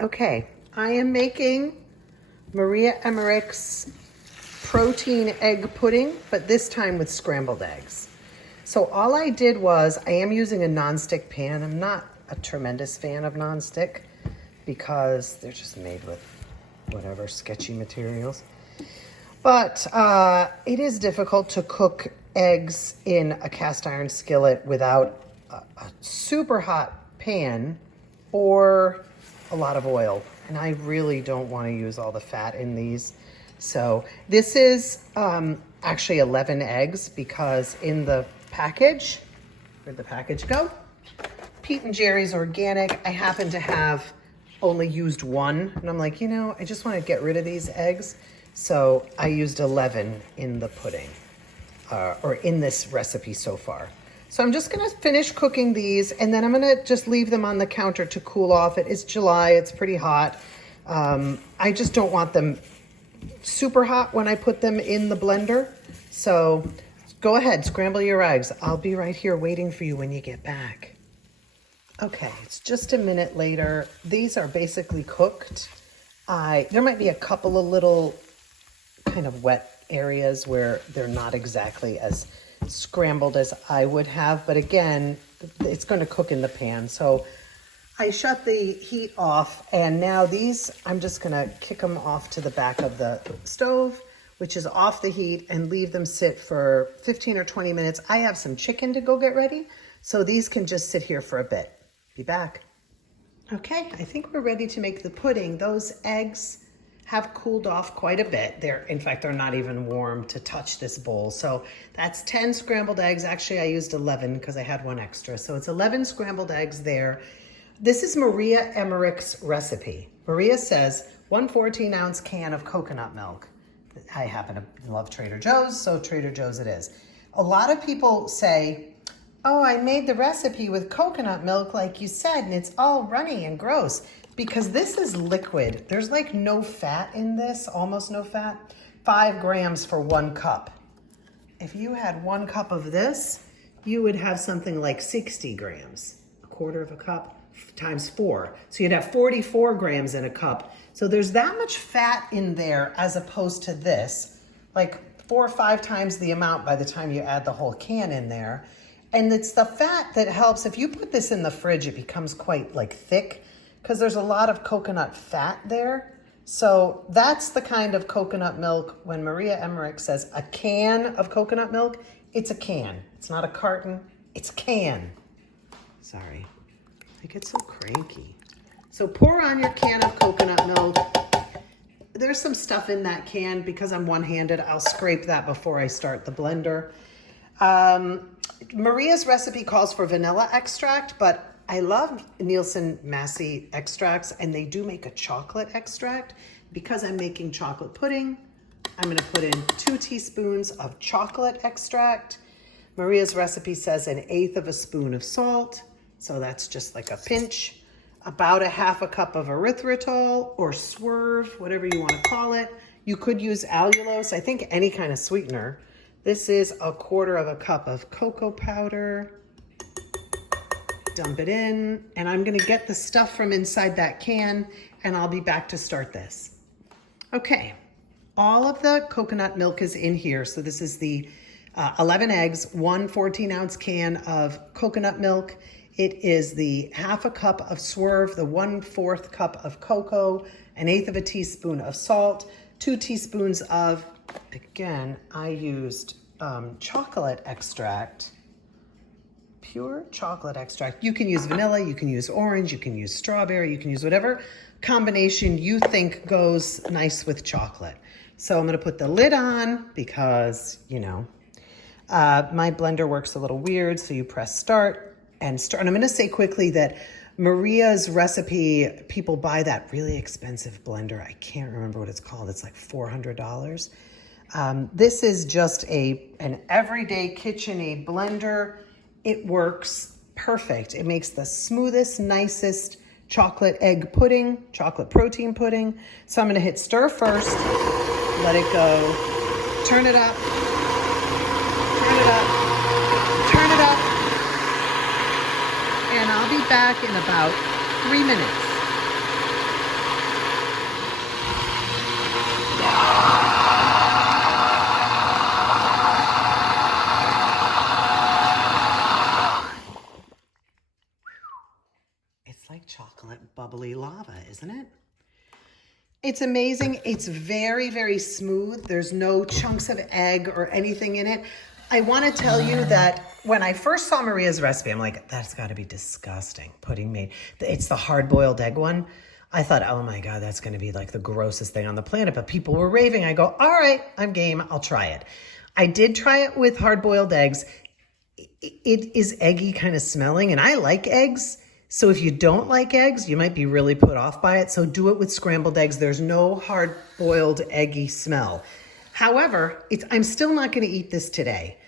Okay, I am making Maria Emmerich's protein egg pudding, but this time with scrambled eggs. So all I did was, I am using a nonstick pan. I'm not a tremendous fan of nonstick because they're just made with whatever sketchy materials. But it is difficult to cook eggs in a cast iron skillet without a super hot pan or a lot of oil. And I really don't want to use all the fat in these. So this is actually 11 eggs because in the package, where'd the package go? Pete and Jerry's Organic. I happen to have only used one. And I'm like, I just want to get rid of these eggs. So I used 11 in the pudding, or in this recipe so far. So I'm just gonna finish cooking these and then I'm gonna just leave them on the counter to cool off. It is July, it's pretty hot. I just don't want them super hot when I put them in the blender. So go ahead, scramble your eggs. I'll be right here waiting for you when you get back. Okay, it's just a minute later. These are basically cooked. There might be a couple of little kind of wet areas where they're not exactly as scrambled as I would have, but again, it's going to cook in the pan. So I shut the heat off and now these, I'm just going to kick them off to the back of the stove, which is off the heat, and leave them sit for 15 or 20 minutes. I have some chicken to go get ready, so these can just sit here for a bit. Be back. Okay, I think we're ready to make the pudding. Those eggs have cooled off quite a bit. In fact, they're not even warm to touch this bowl. So that's 10 scrambled eggs. Actually, I used 11 because I had one extra. So it's 11 scrambled eggs there. This is Maria Emmerich's recipe. Maria says 1 14-ounce can of coconut milk. I happen to love Trader Joe's, so Trader Joe's it is. A lot of people say, oh, I made the recipe with coconut milk like you said, and it's all runny and gross. Because this is liquid. There's like no fat in this, almost no fat. 5 grams for 1 cup. If you had 1 cup of this, you would have something like 60 grams. A quarter of a cup times 4. So you'd have 44 grams in a cup. So there's that much fat in there as opposed to this, like 4 or 5 times the amount by the time you add the whole can in there. And it's the fat that helps. If you put this in the fridge, it becomes quite like thick, because there's a lot of coconut fat there. So that's the kind of coconut milk. When Maria Emmerich says a can of coconut milk, it's a can. It's not a carton, it's a can. Sorry, I get so cranky. So pour on your can of coconut milk. There's some stuff in that can. Because I'm one-handed, I'll scrape that before I start the blender. Maria's recipe calls for vanilla extract, but I love Nielsen Massey extracts, and they do make a chocolate extract. Because I'm making chocolate pudding, I'm going to put in 2 teaspoons of chocolate extract. Maria's recipe says 1/8 of a spoon of salt, so that's just like a pinch. About 1/2 cup of erythritol or swerve, whatever you want to call it. You could use allulose, I think any kind of sweetener. This is 1/4 cup of cocoa powder. Dump it in, and I'm gonna get the stuff from inside that can, and I'll be back to start this. Okay, all of the coconut milk is in here. So this is the 11 eggs, 1 14-ounce can of coconut milk. It is the 1/2 cup of swerve, the 1/4 cup of cocoa, 1/8 of a teaspoon of salt, 2 teaspoons of, again, I used chocolate extract. Pure chocolate extract. You can use vanilla, you can use orange, you can use strawberry, you can use whatever combination you think goes nice with chocolate. So I'm going to put the lid on because, my blender works a little weird. So you press start and start. And I'm going to say quickly that Maria's recipe, people buy that really expensive blender. I can't remember what it's called. It's like $400. This is just an everyday KitchenAid blender. It works perfect. It makes the smoothest, nicest chocolate egg pudding, chocolate protein pudding. So I'm gonna hit stir first, let it go, turn it up, turn it up, turn it up, and I'll be back in about 3 minutes. chocolate bubbly lava, isn't it? It's amazing. It's very, very smooth. There's no chunks of egg or anything in it. I want to tell you that when I first saw Maria's recipe, I'm like, that's got to be disgusting. Pudding made. It's the hard-boiled egg one. I thought, oh my God, that's going to be like the grossest thing on the planet. But people were raving. I go, all right, I'm game. I'll try it. I did try it with hard-boiled eggs. It is eggy kind of smelling, and I like eggs. So if you don't like eggs, you might be really put off by it. So do it with scrambled eggs. There's no hard-boiled eggy smell. However, I'm still not going to eat this today.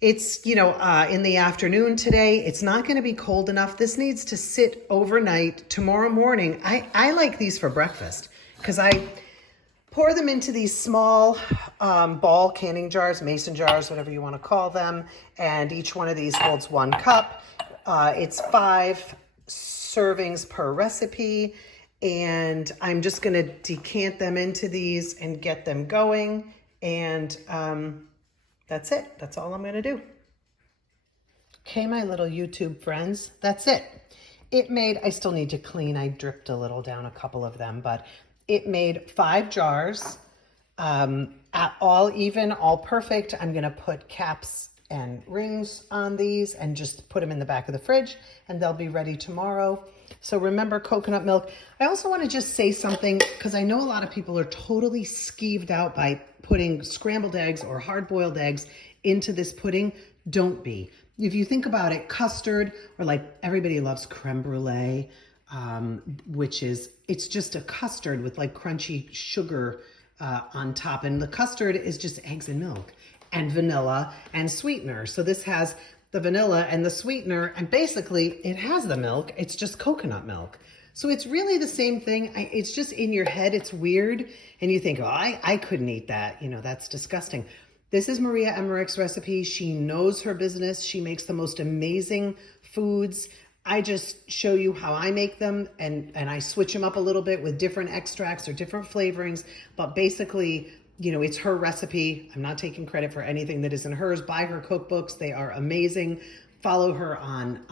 It's, in the afternoon today. It's not going to be cold enough. This needs to sit overnight. Tomorrow morning, I like these for breakfast because I pour them into these small ball canning jars, mason jars, whatever you want to call them. And each one of these holds 1 cup. It's 5 servings per recipe. And I'm just going to decant them into these and get them going. And that's it. That's all I'm going to do. Okay, my little YouTube friends, that's it. I still need to clean. I dripped a little down a couple of them, but it made 5 jars, all even, all perfect. I'm going to put caps and rings on these and just put them in the back of the fridge, and they'll be ready tomorrow. So remember coconut milk. I also want to just say something because I know a lot of people are totally skeeved out by putting scrambled eggs or hard-boiled eggs into this pudding. Don't be. If you think about it, custard, or like everybody loves creme brulee, it's just a custard with like crunchy sugar on top. And the custard is just eggs and milk and vanilla and sweetener. So this has the vanilla and the sweetener, and basically it has the milk. It's just coconut milk. So it's really the same thing. It's just in your head. It's weird. And you think, oh, I couldn't eat that. That's disgusting. This is Maria Emmerich's recipe. She knows her business. She makes the most amazing foods. I just show you how I make them, and I switch them up a little bit with different extracts or different flavorings. But basically, it's her recipe. I'm not taking credit for anything that isn't hers. Buy her cookbooks. They are amazing. Follow her on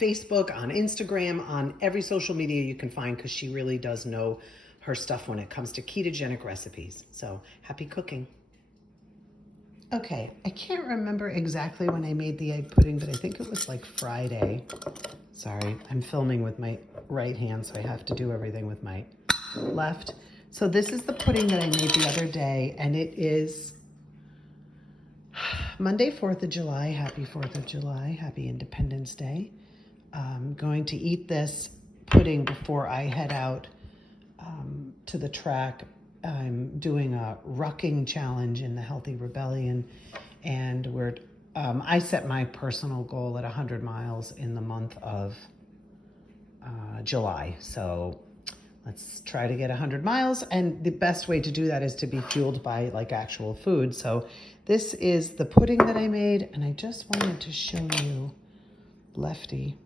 Facebook, on Instagram, on every social media you can find, because she really does know her stuff when it comes to ketogenic recipes. So happy cooking. Okay, I can't remember exactly when I made the egg pudding, but I think it was like Friday. Sorry, I'm filming with my right hand, so I have to do everything with my left. So this is the pudding that I made the other day, and it is Monday, 4th of July. Happy 4th of July. Happy Independence Day. I'm going to eat this pudding before I head out to the track. I'm doing a rucking challenge in the Healthy Rebellion, and I set my personal goal at 100 miles in the month of July. So let's try to get 100 miles, and the best way to do that is to be fueled by like actual food. So this is the pudding that I made, and I just wanted to show you, Lefty,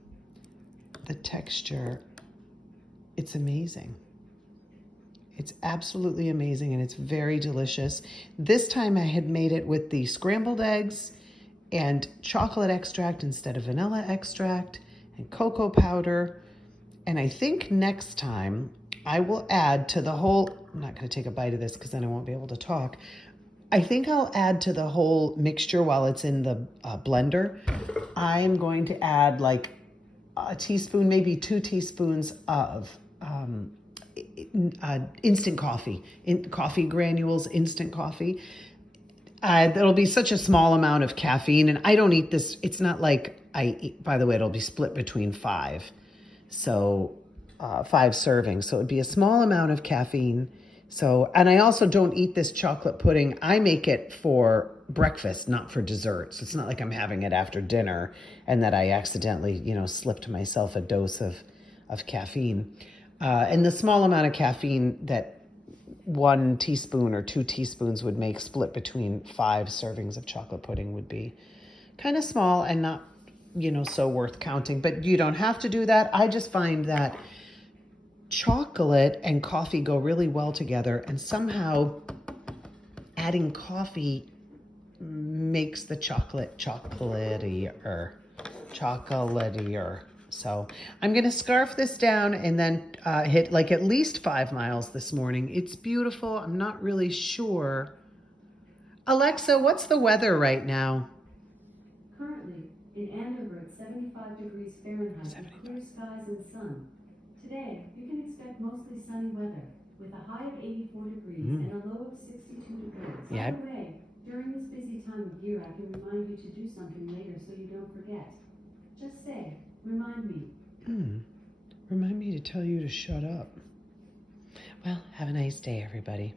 the texture. It's amazing. It's absolutely amazing, and it's very delicious. This time I had made it with the scrambled eggs and chocolate extract instead of vanilla extract, and cocoa powder. And I think next time I will add to the whole, I'm not going to take a bite of this because then I won't be able to talk. I think I'll add to the whole mixture while it's in the blender. I'm going to add like a teaspoon, maybe 2 teaspoons of instant coffee, coffee granules, instant coffee. That'll be such a small amount of caffeine, and I don't eat this. It's not like I eat, by the way, it'll be split between 5. So 5 servings. So it'd be a small amount of caffeine. So, and I also don't eat this chocolate pudding. I make it for breakfast, not for dessert. So it's not like I'm having it after dinner and that I accidentally, slipped myself a dose of caffeine. And the small amount of caffeine that 1 teaspoon or 2 teaspoons would make split between 5 servings of chocolate pudding would be kind of small and not, so worth counting. But you don't have to do that. I just find that chocolate and coffee go really well together, and somehow adding coffee makes the chocolate chocolatier. So I'm going to scarf this down and then hit like at least 5 miles this morning. It's beautiful. I'm not really sure. Alexa, what's the weather right now? Currently, in Andover it's 75 degrees Fahrenheit with clear skies and sun. Today, you can expect mostly sunny weather with a high of 84 degrees and a low of 62 degrees. Yeah. By the way, during this busy time of year, I can remind you to do something later so you don't forget. Just say, remind me. Remind me to tell you to shut up. Well, have a nice day, everybody.